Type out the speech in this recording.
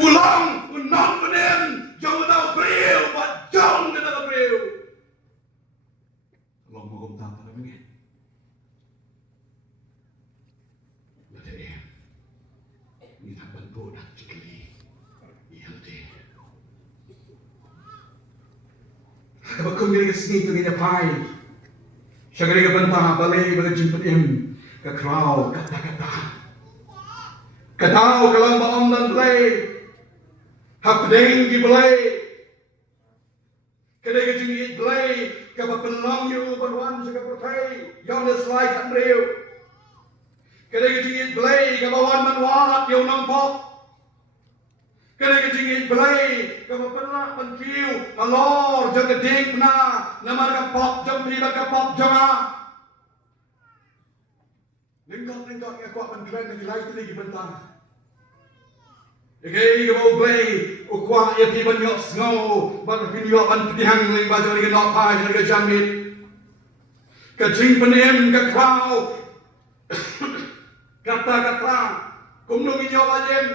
pulang unang penem jauh tahu beriu buat jauh kita tahu beriu Allah mau tahu apa ni betul ya ni tak bantu nak cekali iya betul kalau kau ni kesini tu dia pai siapa dia bantah balai bagi Jingpynim ke Khraw kata-kata Katao kalang baong dan Balei, hapdeng di Balei, kadai kejengit Balei, kapapelang yu berwan sekapertai, yang deslai kan riu, kadai kejengit Balei, kapawan manwat yu nampok, kadai kejengit Balei, kapapelak penkiu, alor jang keding pena, namar kapok jang tidak kapok jang Lingkot yang kuat menteren lagi lain lagi bentang. Jadi kalau Balei, kuat ia tiba nyok snow, baru video ban pedihang lagi baca lagi nak pai lagi jamit. Ke Jingpynim ke Khraw, kata-kata, kumnung nyok ajem.